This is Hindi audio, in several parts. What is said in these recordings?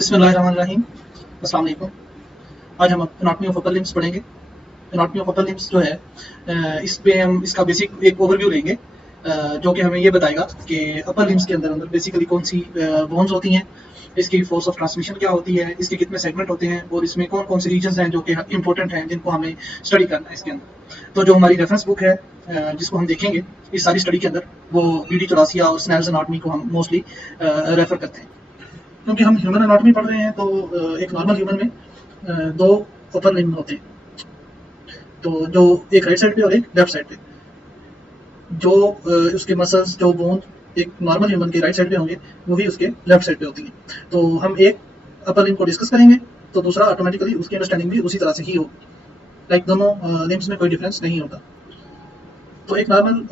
बिस्मिल्लाहिर्रहमानिर्रहीम। अस्सलाम वालेकुम। आज हम एनाटॉमी ऑफ अपर लिम्स पढ़ेंगे। एनाटॉमी ऑफ अपर लिम्स जो है इस पे हम इसका बेसिक एक ओवरव्यू लेंगे, जो कि हमें ये बताएगा कि अपर लिम्स के अंदर अंदर बेसिकली कौन सी बोन्स होती हैं, इसकी फोर्स ऑफ ट्रांसमिशन क्या होती है, इसके कितने सेगमेंट होते हैं और इसमें कौन कौन से रीजन्स हैं जो कि इंपॉर्टेंट हैं जिनको हमें स्टडी करना है इसके अंदर। तो जो हमारी रेफरेंस बुक है जिसको हम देखेंगे इस सारी स्टडी के अंदर, वो BD84 और स्नेल्स एनाटॉमी को हम मोस्टली रेफर करते हैं, क्योंकि हम ह्यूमन एनाटॉमी पढ़ रहे हैं। तो एक नॉर्मल ह्यूमन में दो अपर लिम्ब होते हैं, तो जो एक राइट साइड पे और एक लेफ्ट साइड पे, जो उसके मसल्स जो बोन एक नॉर्मल ह्यूमन के राइट साइड पे होंगे वही उसके लेफ्ट साइड पे होती है। तो हम एक अपर लिम्ब को डिस्कस करेंगे तो दूसरा ऑटोमेटिकली उसकी अंडरस्टैंडिंग भी उसी तरह से ही होगी, लाइक दोनों लिम्ब्स में कोई डिफरेंस नहीं होता। तो एक नॉर्मल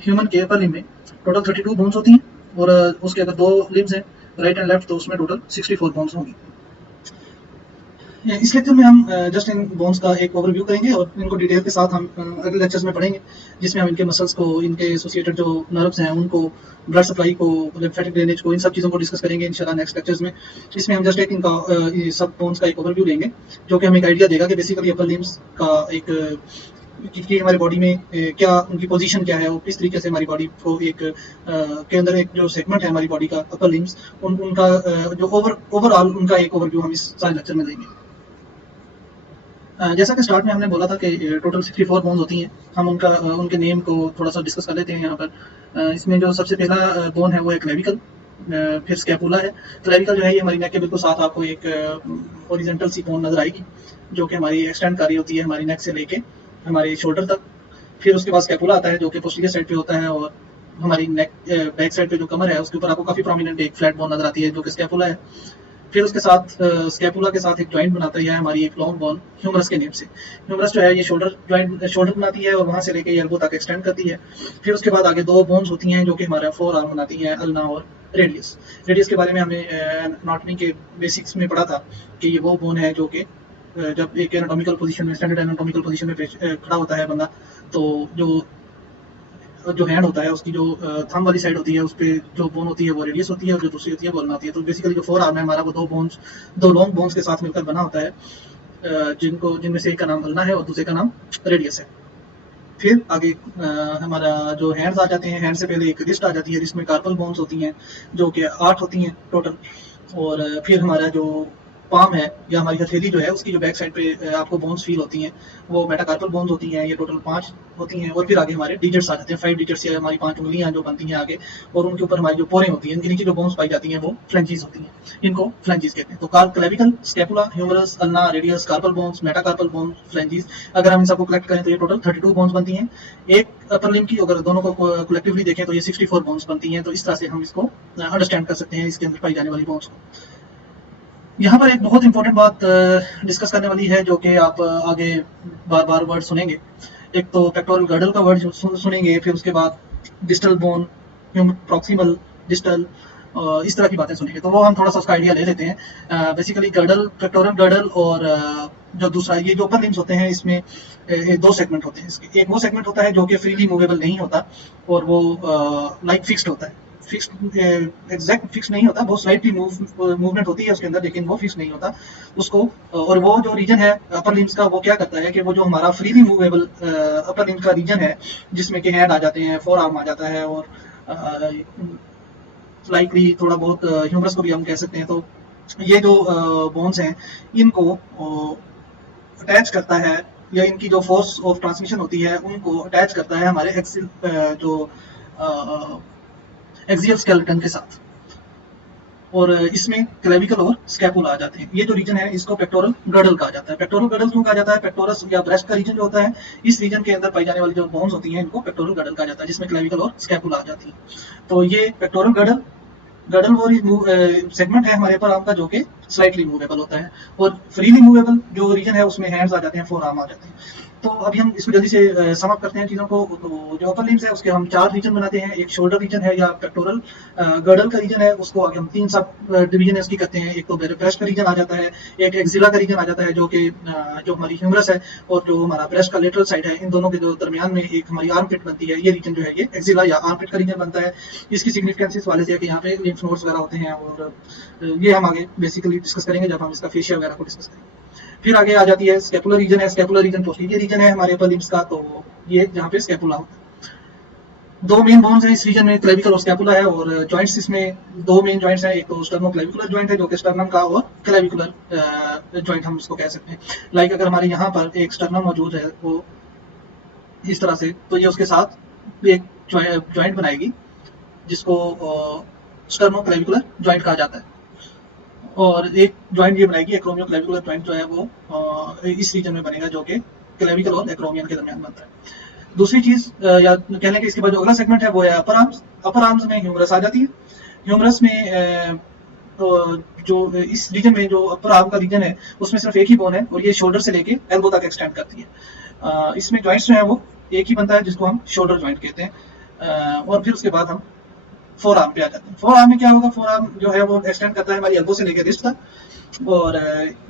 ह्यूमन के अपर लिम्ब में टोटल 32 बोन्स होती हैं और उसके अगर दो लिम्ब्स हैं राइट एंड लेफ्ट तो उसमें टोटल 64 बोन्स होंगी। इस लेक्चर में हम जस्ट इन बोन्स का एक ओवरव्यू करेंगे और इनको डिटेल के साथ हम अगले लेक्चर्स में पढ़ेंगे, जिसमें हम इनके मसल्स को, इनके एसोसिएटेड जो नर्व्स हैं उनको, ब्लड सप्लाई को, लिम्फेटिक ड्रेनेज को, इन सब चीज़ों को डिस्कस करेंगे इंशाल्लाह नेक्स्ट लेक्चर्स में। इसमें हम जस्ट एक इनका सब बोन्स का एक ओवरव्यू लेंगे, जो कि हमें एक आइडिया देगा कि बेसिकली अपर लिम्स का एक कि हमारी बॉडी में क्या उनकी पोजीशन क्या है और किस तरीके से हमारी बॉडी को एक के अंदर एक जो सेगमेंट है हमारी बॉडी का अपर लिम्स, उनका जो ओवरऑल उनका एक ओवरव्यू हम इस सारे लेक्चर में देंगे। जैसा कि स्टार्ट में हमने बोला था कि टोटल 64 बोन्स होती हैं। हम उनके नेम को थोड़ा सा डिस्कस कर लेते हैं यहाँ पर। इसमें जो सबसे पहला बोन है वो है क्लेविकल, फिर स्कैपुला है। क्लेविकल जो है ये हमारी नेक के बिल्कुल साथ आपको एक हॉरिजॉन्टल सी बोन नजर आएगी, जो कि हमारी एक्सटेंड कर रही होती है हमारी नेक से लेके हमारे शोल्डर तक। फिर उसके बाद स्कैपुला आता है जो कि पोस्टीरियर साइड पे होता है, और हमारी नेक बैक साइड पे जो कमर है उसके ऊपर आपको काफी प्रोमिनेंट एक फ्लैट बोन नजर आती है जो कि स्कैपुला है। फिर उसके साथ स्कैपुला के साथ एक जॉइंट बनाता है हमारी एक लॉन्ग बोन ह्यूमरस के नेम से। ह्यूमरस जो है ये शोल्डर बनाती है और वहां से लेके एल्बो तक एक्सटेंड करती है। फिर उसके बाद आगे दो बोन्स होती हैं जो कि हमारा फोर आर्म बनाती है, अल्ना और रेडियस। रेडियस के बारे में हमने एनाटॉमी के बेसिक्स में पढ़ा था कि ये वो बोन है जो कि जब एक एनाटॉमिकल पोजीशन में, स्टैंडर्ड एनाटॉमिकल पोजीशन में खड़ा होता है बंदा, तो जो हैंड होता है उसकी जो थंब वाली साइड होती है उस पे जो बोन होती है वो रेडियस होती है और जो दूसरी होती है वो अल्ना होती है। तो बेसिकली जो फोर आर्म है हमारा वो दो लॉन्ग बोन्स के साथ मिलकर बना होता है, जिनमें से एक का नाम अल्ना है और दूसरे का नाम रेडियस है। फिर आगे हमारा जो हैंड्स आ जाते हैं, हैंड से पहले एक रिस्ट आ जाती है जिसमें कार्पल बोन्स होती हैं जो कि 8 होती हैं टोटल। और फिर हमारा जो पाम है या हमारी हथेली जो है उसकी जो बैक साइड पे आपको बोन्स फील होती हैं वो मेटाकार्पल बोन्स होती हैं, ये टोटल 5 होती हैं। और फिर आगे हमारे डिजिट्स आ जाते हैं, 5 डिजिट्स या हमारी 5 उंगलियां जो बनती हैं आगे, और उनके ऊपर हमारी जो पोरें होती हैं, इनके नीचे जो बोन्स पाई जाती हैं वो फ्लेंजीज होती हैं, इनको फ्लेंजीज कहते हैं। तो clavicle, scapula, humerus, ulna, radius, carpal bones, metacarpal bones, phalanges, अगर हम इन सबको कलेक्ट करें तो ये टोटल 32 बोन्स बनती हैं। एक अपर लिम्ब की अगर दोनों को कलेक्टिवली देखें तो ये 64 बोन्स बनती हैं। तो इस तरह से हम इसको अंडरस्टैंड कर सकते हैं इसके अंदर पाई जाने वाली बोन्स को। यहाँ पर एक बहुत इंपॉर्टेंट बात डिस्कस करने वाली है जो कि आप आगे बार बार वर्ड सुनेंगे। एक तो पेक्टोरल गर्डल का वर्ड सुनेंगे, फिर उसके बाद डिस्टल बोन, प्रॉक्सिमल, डिस्टल, इस तरह की बातें सुनेंगे। तो वो हम थोड़ा सा उसका आइडिया ले लेते हैं। बेसिकली गर्डल, पेक्टोरल गर्डल और जो दूसरा ये जो अपर लिम्स होते हैं इसमें दो सेगमेंट होते हैं इसके। एक वो सेगमेंट होता है जो कि फ्रीली मूवेबल नहीं होता और वो लाइक फिक्स्ड होता है। फिक्स्ड एग्जैक्ट फिक्स नहीं होता, बहुत स्लाइटली मूवमेंट होती है उसके अंदर, लेकिन वो फिक्स नहीं होता उसको। और वो जो रीजन है अपर लिम्स का वो क्या करता है कि वो जो हमारा फ्रीली मूवेबल अपर लिम्स का रीजन है जिसमें कि हैंड आ जाते हैं, फोर आर्म आ जाता है और स्लाइटली थोड़ा बहुत ह्यूमरस को भी हम कह सकते हैं। तो ये जो बोन्स हैं इनको अटैच करता है, या इनकी जो फोर्स ऑफ ट्रांसमिशन होती है उनको अटैच करता है हमारे एक्सियल स्केलेटन के साथ। और इसमें क्लेविकल और स्कैपुला आ जाते हैं। ये जो रीजन है इसको पेक्टोरल गर्डल कहा जाता है। पेक्टोरल गर्डल क्यों कहा जाता है? पेक्टोरस या ब्रेस्ट का रीजन जो होता है, इस रीजन के अंदर पाई जाने वाली जो बोन्स होती हैं इनको पेक्टोरल गर्डल कहा जाता है, जिसमें क्लेविकल और स्कैपुला आ जाती है। तो ये पेक्टोरल गर्डल वो सेगमेंट है हमारे अपर आर्म का जो कि स्लाइटली मूवेबल होता है, और फ्रीली मूवेबल जो रीजन है उसमें हैंड्स आ जाते हैं, फोर आर्म आ जाते हैं। तो अभी हम इसको जल्दी से सम अप करते हैं चीज़ों को। तो जो अपर लिम्स है उसके हम 4 रीजन बनाते हैं। एक शोल्डर रीजन है या पेक्टोरल गर्डल का रीजन है, उसको आगे हम 3 सब डिवीजन इसकी करते हैं। एक तो ब्रेस्ट का रीजन आ जाता है, एक एक्सिला का रीजन आ जाता है जो कि जो हमारी ह्यूमरस है, और जो हमारा ब्रेस्ट का लेटरल साइड है, इन दोनों के जो दरमियान में एक हमारी आर्म पिट बनती है, ये रीजन जो है ये एक्सिला या आर्म पिट का रीजन बनता है। इसकी सिग्निफिकेंस इस वाले से है कि यहाँ पे लिम्फ नोड्स वगैरह होते हैं, और ये हम आगे बेसिकली डिस्कस करेंगे जब हम इसका फेशिया वगैरह को डिस्कस करेंगे। फिर आगे आ जाती है स्कैपुलर रीजन है। स्कैपुलर रीजन पोस्टीरियर रीजन है हमारे अपर लिम्स का, तो ये जहाँ पे स्कैपुला होता है। 2 मेन बोन्स हैं इस रीजन में, क्लेविकल और स्कैपुला है, और जॉइंट्स इसमें 2 मेन जॉइंट्स हैं। एक तो स्टर्नोक्लेविकुलर जॉइंट है जो कि स्टर्नम का, और क्लेविकुलर जॉइंट हम इसको कह सकते हैं। लाइक अगर हमारे यहाँ पर एक स्टर्नम मौजूद है वो इस तरह से, तो ये उसके साथ एक जॉइंट बनाएगी जिसको स्टर्नोक्लेविकुलर जॉइंट कहा जाता है, और एक जॉइंट ये बनाएगी एक्रोमियोक्लेविकुलर जॉइंट जो है वो इस रीजन में बनेगा जो कि क्लेविकल और एक्रोमियन के दरमियान बनता है। दूसरी चीज या कह लें कि इसके बाद जो अगला सेगमेंट है वो है अपर आर्म्स। अपर आर्म्स में ह्यूमरस आ जाती है। ह्यूमरस में जो इस रीजन में जो अपर आर्म का रीजन है उसमें सिर्फ एक ही बोन है, और ये शोल्डर से लेके एल्बो तक एक्सटेंड करती है। इसमें जॉइंट्स जो है वो एक ही बनता है जिसको हम शोल्डर जॉइंट कहते हैं। और फिर उसके बाद हम फोर आर्म पे आ जाते हैं। फोर आर्म में क्या होगा, फोर आर्म जो है वो एक्सटेंड करता है हमारी एल्बो से लेकर रिस्ट तक, और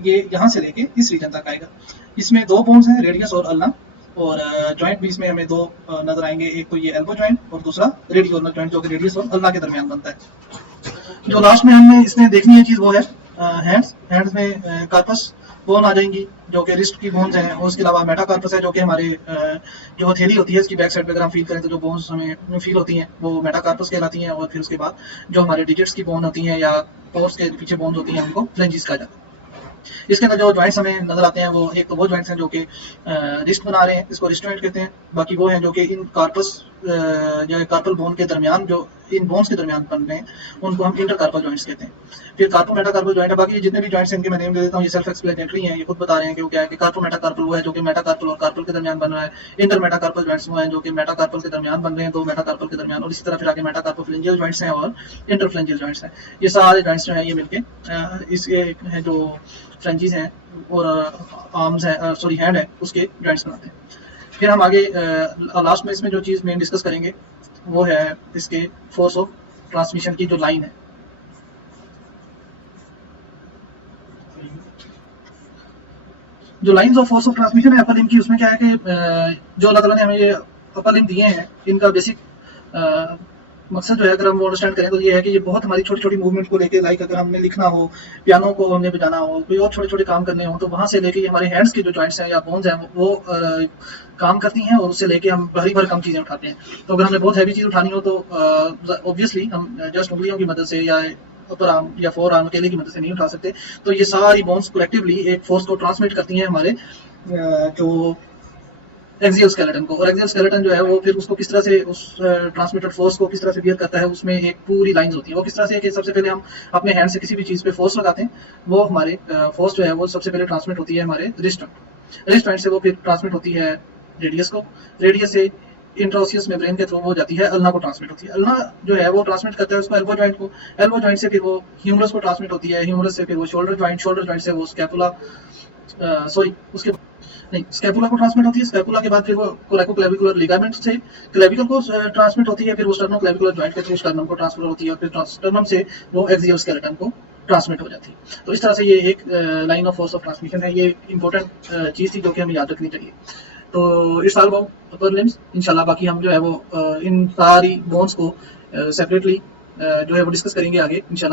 ये यहाँ से लेके इस रीजन तक आएगा। इसमें 2 बोन्स हैं, रेडियस और अल्ना, और जॉइंट भी इसमें हमें 2 नजर आएंगे। एक तो ये एल्बो जॉइंट और दूसरा रेडियोलर जॉइंट जो कि रेडियस और अल्ना के दरमियान बनता है। जो लास्ट में हमें इसमें देखनी है चीज वो है हैंड्स। हैंड्स में कार्पस बोन आ जाएंगी जो कि रिस्ट की बोन्स हैं, और उसके अलावा मेटाकार्पस है जो कि हमारे जो हथेली होती है इसकी बैक साइड पे अगर हम फील करें तो जो बोन्स हमें फील होती हैं वो मेटाकार्पस कहलाती हैं। और फिर उसके बाद जो हमारे डिजिट्स की बोन होती हैं या पोर्स के पीछे बोन्स होती हैं उनको फ्लेंजिस कहा जाता है। इसके अंदर जो जॉइंट्स हमें नजर आते हैं वो एक तो वो जॉइंट्स हैं जो कि रिस्ट बना रहे हैं, इसको रिस्ट जॉइंट कहते हैं। बाकी वो हैं जो कि इन कार्पस जो कार्पल बोन के दरमियान जो इन बोन्स के दरमियान बन रहे हैं उनको हम इंटरकार्पल जॉइंट्स कहते हैं। फिर कार्पो मेटाकार्पल जॉइंट है। बाकी जितने भी जॉइंट्स हैं इनके मैं नेम दे देता हूँ, ये सेल्फ एक्सप्लेनेटरी हैं, ये खुद बता रहे हैं कि वो क्या है कि कार्पो मेटाकार्पल वो है जो कि मेटाकार्पल और कार्पल के दरमियान बन रहा है। इंटर मेटाकार्पल जॉइंट्स वो हैं जो कि मेटाकार्पल के दरमियान बन रहे हैं, 2 मेटाकार्पल के दरमियान, और इसी तरह फिर आगे मेटाकार्पोफ्लेंजियल जॉइंट्स हैं और इंटरफ्लेंजियल जॉइंट्स हैं। ये सारे जॉइंट्स जो हैं ये मिलके इसके जो फ्लेंजिस हैं और आर्म्स है सॉरी हैंड है उसके जॉइंट्स बनाते हैं। फिर हम आगे लास्ट में इसमें जो चीज़ मेन डिस्कस करेंगे वो है इसके फोर्स ऑफ ट्रांसमिशन की जो लाइन है। जो lines of force of transmission है अपर लिम्ब की, उसमें क्या है कि जो अल्लाह ताला ने हमें ये अपर लिम्ब दिए हैं इनका बेसिक मकसद जो है अगर हम वो अंडरस्टैंड करें तो ये है कि ये बहुत हमारी छोटी छोटी मूवमेंट को लेके, लाइक अगर हमने लिखना हो, पियानो को हमने बजाना हो, कोई और छोटे छोटे काम करने हो, तो वहाँ से लेके हमारे हैंड्स के जो जॉइंट्स हैं या बोन्स हैं वो काम करती हैं, और उससे लेके हम भारी भरकम चीज़ें उठाते हैं। तो अगर हमने बहुत हैवी चीज़ उठानी हो तो ऑब्वियसली हम जस्ट उंगलियों की मदद से या अपर आर्म या फोर आर्म अकेले की मदद से नहीं उठा सकते। तो ये सारी बोन्स कलेक्टिवली एक फोर्स को ट्रांसमिट करती हैं हमारे जो एक्सियल स्केलेटन को, और एक्सियल स्केलेटन जो है वो फिर उसको किस तरह से उस ट्रांसमिटेड फोर्स को किस तरह से बियर करता है, उसमें एक पूरी लाइंस होती हैं। वो किस तरह से कि सबसे पहले हम अपने हैंड से किसी भी चीज़ पे फोर्स लगाते हैं, वो हमारे फोर्स जो है वो सबसे पहले ट्रांसमिट होती है हमारे रिस्ट पॉइंट से, वो फिर ट्रांसमिट होती है रेडियस को, रेडियस से इंट्रोसियस मेम्ब्रेन के थ्रू वो जाती है अल्ना को ट्रांसमिट होती है। अल्ना जो है वो ट्रांसमिट करता है उसको एल्बो जॉइंट को, एल्बो जॉइंट से फिर वो ह्यूमरस को ट्रांसमिट होती है, ह्यूमरस से फिर वो शोल्डर जॉइंट से वो स्कैपुला उसके नहीं स्कैपुला को ट्रांसमिट होती है। स्कैपुला के बाद फिर वो कोरेकोक्लेविकुलर लिगामेंट से क्लेविकल को ट्रांसमिट होती है, फिर वो स्टर्नोक्लेविकुलर जॉइंट के थ्रू स्टर्नम को ट्रांसफर होती है, और फिर स्टर्नम से वो एक्सियल स्केलेटन को ट्रांसमिट हो जाती है। तो इस तरह से ये एक line of force of transmission है। ये इंपॉर्टेंट चीज़ थी जो कि हमें याद रखनी चाहिए। तो it's all about upper limbs. इंशाल्लाह बाकी हम जो है वो इन सारी बोन्स को सेपरेटली जो है वो डिस्कस करेंगे आगे इंशाल्लाह।